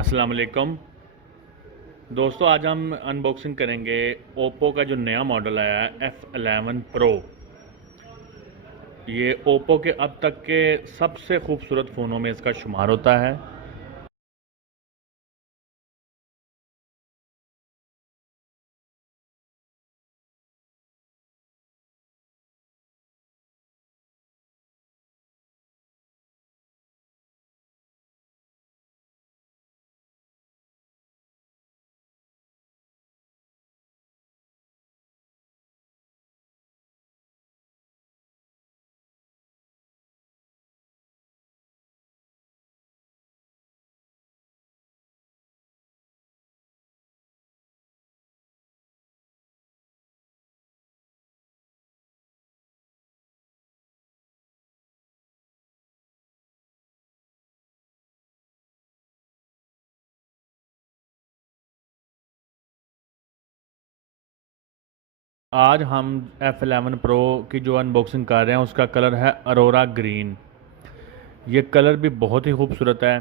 अस्सलाम वालेकुम दोस्तों, आज हम अनबॉक्सिंग करेंगे ओप्पो का जो नया मॉडल आया है F11 Pro। ये ओप्पो के अब तक के सबसे खूबसूरत फ़ोनों में इसका शुमार होता है। आज हम F11 Pro की जो अनबॉक्सिंग कर रहे हैं उसका कलर है अरोरा ग्रीन। ये कलर भी बहुत ही खूबसूरत है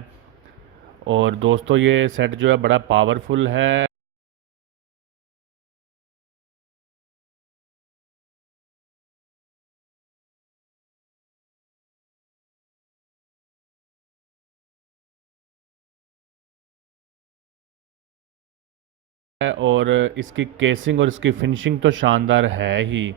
और दोस्तों ये सेट जो है बड़ा पावरफुल है। और इसकी केसिंग और इसकी फिनिशिंग तो शानदार है ही,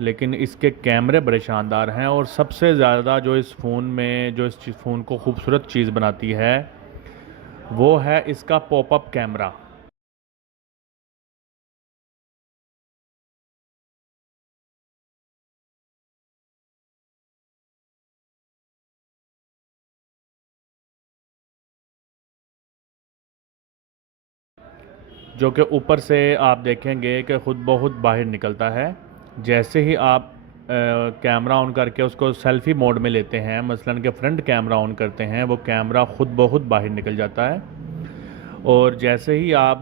लेकिन इसके कैमरे बड़े शानदार हैं। और सबसे ज़्यादा जो इस फ़ोन में जो इस फ़ोन को खूबसूरत चीज़ बनाती है वो है इसका पॉपअप कैमरा। जो कि ऊपर से आप देखेंगे कि ख़ुद ब खुद बाहर निकलता है। जैसे ही आप कैमरा ऑन करके उसको सेल्फ़ी मोड में लेते हैं, मसलन के फ्रंट कैमरा ऑन करते हैं, वो कैमरा ख़ुद ब खुद बाहर निकल जाता है। और जैसे ही आप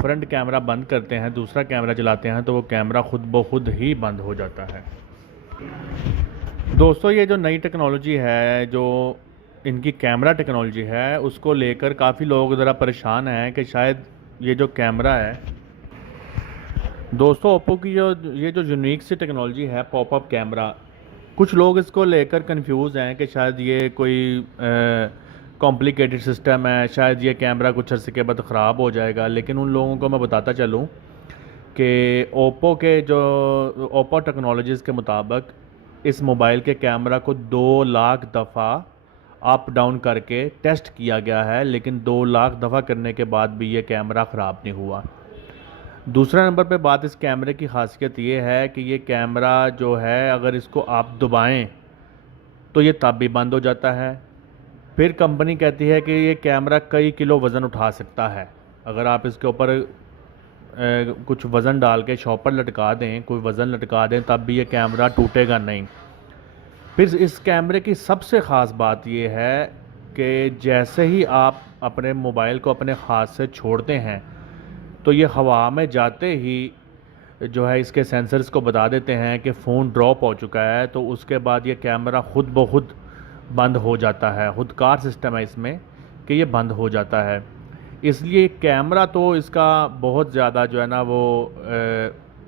फ्रंट कैमरा बंद करते हैं, दूसरा कैमरा चलाते हैं, तो वो कैमरा ख़ुद ब खुद ही बंद हो जाता है। दोस्तों ये जो नई टेक्नोलॉजी है, जो इनकी कैमरा टेक्नोलॉजी है, उसको लेकर काफ़ी लोग ज़रा परेशान हैं कि शायद ये जो कैमरा है, दोस्तों ओप्पो की जो ये जो यूनिक सी टेक्नोलॉजी है पॉपअप कैमरा, कुछ लोग इसको लेकर कंफ्यूज हैं कि शायद ये कोई कॉम्प्लिकेटेड सिस्टम है, शायद ये कैमरा कुछ अर्से के बाद ख़राब हो जाएगा। लेकिन उन लोगों को मैं बताता चलूँ कि ओप्पो टेक्नोलॉजीज़ के मुताबिक इस मोबाइल के कैमरा को 2 लाख दफ़ा अप डाउन करके टेस्ट किया गया है, लेकिन 2 लाख दफ़ा करने के बाद भी ये कैमरा ख़राब नहीं हुआ। दूसरा नंबर पे बात इस कैमरे की ख़ासियत ये है कि ये कैमरा जो है, अगर इसको आप दबाएं तो ये तब भी बंद हो जाता है। फिर कंपनी कहती है कि ये कैमरा कई किलो वज़न उठा सकता है। अगर आप इसके ऊपर कुछ वज़न डाल के शॉपर लटका दें, कोई वज़न लटका दें, तब भी ये कैमरा टूटेगा नहीं। फिर इस कैमरे की सबसे ख़ास बात ये है कि जैसे ही आप अपने मोबाइल को अपने हाथ से छोड़ते हैं, तो ये हवा में जाते ही जो है इसके सेंसर्स को बता देते हैं कि फ़ोन ड्रॉप हो चुका है। तो उसके बाद ये कैमरा ख़ुद ब खुद बंद हो जाता है। खुदकार सिस्टम है इसमें कि ये बंद हो जाता है। इसलिए कैमरा तो इसका बहुत ज़्यादा जो है ना वो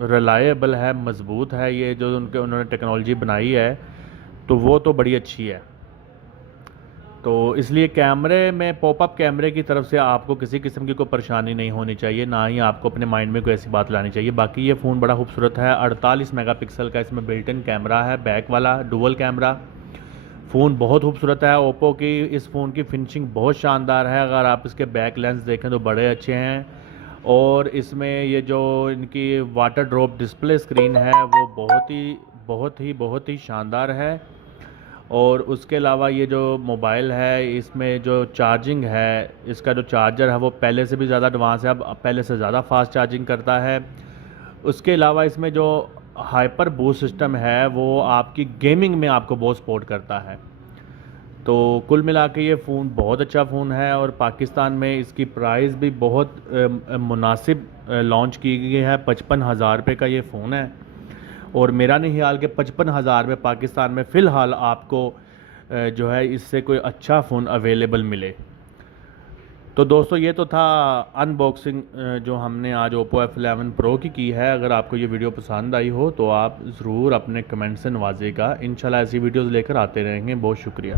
रिलायबल है, मज़बूत है। ये जो उन्होंने टेक्नोलॉजी बनाई है तो वो तो बड़ी अच्छी है। तो इसलिए कैमरे में पॉपअप कैमरे की तरफ से आपको किसी किस्म की कोई परेशानी नहीं होनी चाहिए, ना ही आपको अपने माइंड में कोई ऐसी बात लानी चाहिए। बाकी ये फ़ोन बड़ा खूबसूरत है। 48 मेगापिक्सल का इसमें बिल्ट इन कैमरा है, बैक वाला डुअल कैमरा। फ़ोन बहुत खूबसूरत है। ओप्पो की इस फ़ोन की फिनिशिंग बहुत शानदार है। अगर आप इसके बैक लेंस देखें तो बड़े अच्छे हैं। और इसमें ये जो इनकी वाटर ड्रॉप डिस्प्ले स्क्रीन है वो बहुत ही शानदार है। और उसके अलावा ये जो मोबाइल है, इसमें जो चार्जिंग है, इसका जो चार्जर है वो पहले से भी ज़्यादा एडवांस है, अब पहले से ज़्यादा फास्ट चार्जिंग करता है। उसके अलावा इसमें जो हाइपर बूस्ट सिस्टम है वो आपकी गेमिंग में आपको बहुत सपोर्ट करता है। तो कुल मिला के ये फ़ोन बहुत अच्छा फ़ोन है। और पाकिस्तान में इसकी प्राइस भी बहुत मुनासिब लॉन्च की गई है। 55,000 रुपये का ये फ़ोन है। और मेरा नहीं ख्याल कि 55,000 में पाकिस्तान में फ़िलहाल आपको जो है इससे कोई अच्छा फ़ोन अवेलेबल मिले। तो दोस्तों ये तो था अनबॉक्सिंग जो हमने आज Oppo F11 Pro की है। अगर आपको ये वीडियो पसंद आई हो तो आप ज़रूर अपने कमेंट से नवाजिएगा। इंशाल्लाह ऐसी वीडियोज़ लेकर आते रहेंगे। बहुत शुक्रिया।